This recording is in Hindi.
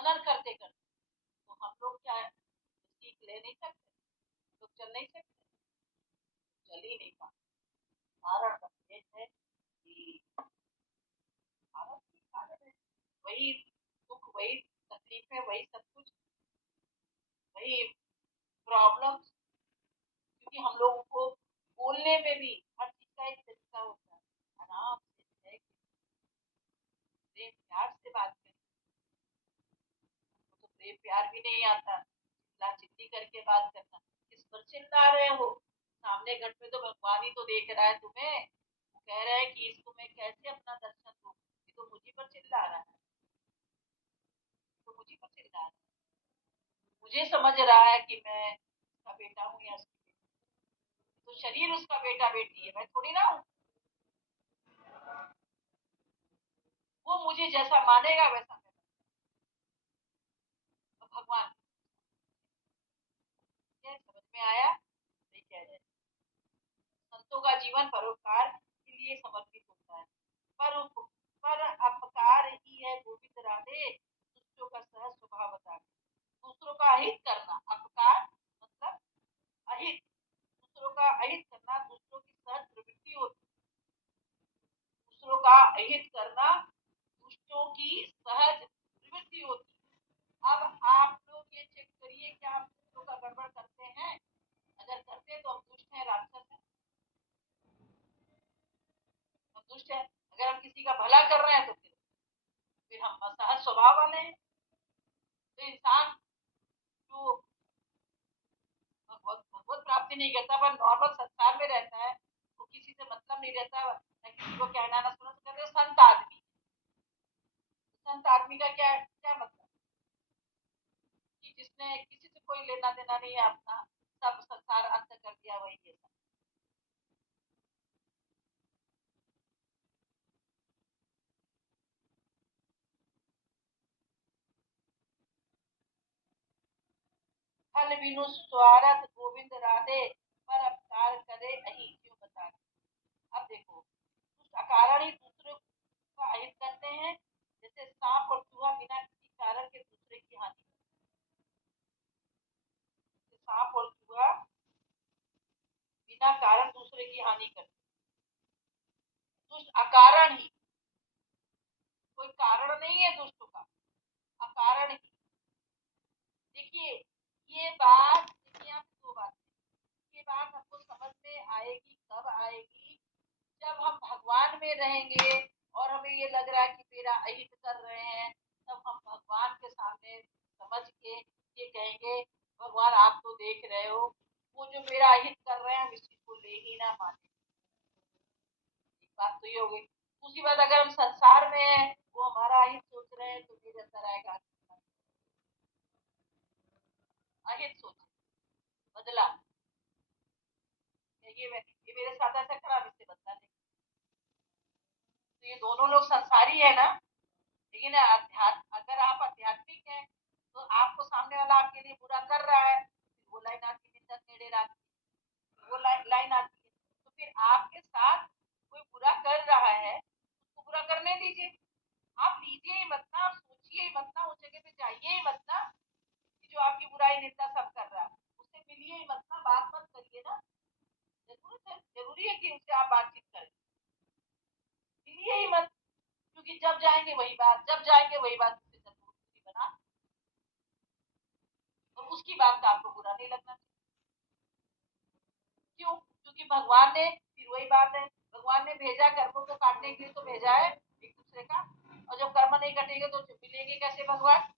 मनन करते करते। तो हम लोग क्या सीख ले नहीं सकते, तो चल नहीं सकते, चल ही नहीं पाते। कारण बस ये है कि भारत की कारण है, वही दुख, वही तकलीफें, वही सब कुछ, वही प्रॉब्लम्स। क्योंकि हम लोगों को बोलने में भी हर चीज का एक तरीका होता है। आराम से है कि प्रेम प्यार से बात करें, तो प्रेम प्यार भी नहीं आता, चिल्ला चिल्ली करके बात करना। किस पर चिल्ला रहे हो? सामने घर पे तो भगवान ही तो देख रहा है तुम्हें, वो कह रहा है कि इसको मैं कैसे अपना दर्शन दूं, ये तो मुझी पर चिल्ला रहा है, तो मुझी पर चिल्ला रहा है। मुझे समझ रहा है कि मैं उसका बेटा हूँ या उसकी बेटी, तो शरीर उसका बेटा बेटी है, मैं थोड़ी ना हूँ। वो मुझे जैसा मानेगा वैसा मैं, तो भगवान, ये समझ में आया? नहीं कह रहे, संतों का जीवन परोपकार के लिए समर्पित होता है। पर अपकार ही है गोविंद राधे, दूसरों का सहज स्वभाव बता दे। दूसरों का अहित करना, अपकार मतलब अहित, दूसरों का अहित करना दूसरों की सहज प्रवृत्ति होती है। दूसरों का अहित करना दुष्टों की सहज प्रवृत्ति होती है। अब आप लोग ये चेक करिए कि हम दूसरों का गड़बड़ करते हैं? अगर करते हैं तो हम दुष्ट हैं, राक्षस हैं, हम दुष्ट हैं। अगर हम किसी का भला कर रहे हैं तो फिर हम असहज स्वभाव वाले हैं। तो इंसान जो भगवत प्राप्ति नहीं करता पर नॉर्मल संसार में रहता है, वो किसी से मतलब नहीं रहता, ना किसी को कहना ना सुना, तो कहते हैं संत आदमी। संत आदमी का क्या क्या मतलब? कि जिसने किसी से कोई लेना देना नहीं है अपना, सब संसार अंत कर दिया, वही है संत। फल बिनु स्वार्थ गोविंद राधे, पर अपकार करे अहि क्यों बता दे। अब देखो, कुछ अकारण ही दूसरे का अहित करते हैं, जैसे सांप और चूहा बिना किसी कारण के दूसरे की हानि करते हैं। सांप और चूहा बिना कारण दूसरे की हानि करते हैं। दुष्ट अकारण ही, कोई कारण नहीं है दुष्ट का, अकारण ही। देखिए, ये बात, देखिए आप दो बातें, ये बात हमको समझ में आएगी कब आएगी? जब हम भगवान में रहेंगे और हमें ये लग रहा है कि मेरा अहित कर रहे हैं, तब हम भगवान के सामने समझ के ये कहेंगे, भगवान आप तो देख रहे हो, वो जो मेरा अहित कर रहे हैं हम इस चीज को ले ही ना माने। एक बात तो ये हो गई। दूसरी बात, अगर हम संसार में है, वो हमारा अहित सोच रहे हैं, तो मेरे अंदर आएगा अहित सोच, बदला। ये मेरे साथ ऐसा करा, इससे बदला नहीं। तो ये दोनों लोग संसारी है ना। लेकिन अध्यात्म, अगर आप आध्यात्मिक हैं तो आपको सामने वाला आपके लिए बुरा कर रहा है, वो लाइन आपकी निंदा नेड़े रखती है, वो लाइन आती है। तो फिर आपके साथ कोई बुरा कर रहा है, उसको बुरा करने दीजिए। आप लीजिए ही मत ना, आप सोचिए ही मत ना, उस जगह पे जाइए ही मत ना, कि जो आपकी बुराई निंदा सब कर रहा है उससे मिलिए ही मत ना, बात मत करिए ना। जरूरी है कि उससे आप बातचीत करें? मिलिए ही मत। क्योंकि जब जाएंगे वही बात, जब जाएंगे वही बात उससे जरूरी बना, और उसकी बात का आपको बुरा नहीं लगना चाहिए। क्यों? क्योंकि भगवान ने, फिर वही बात है, भगवान ने भेजा कर्मों को काटने के लिए तो भेजा है एक दूसरे का, और जब कर्म नहीं कटेंगे तो मिलेंगे कैसे भगवान?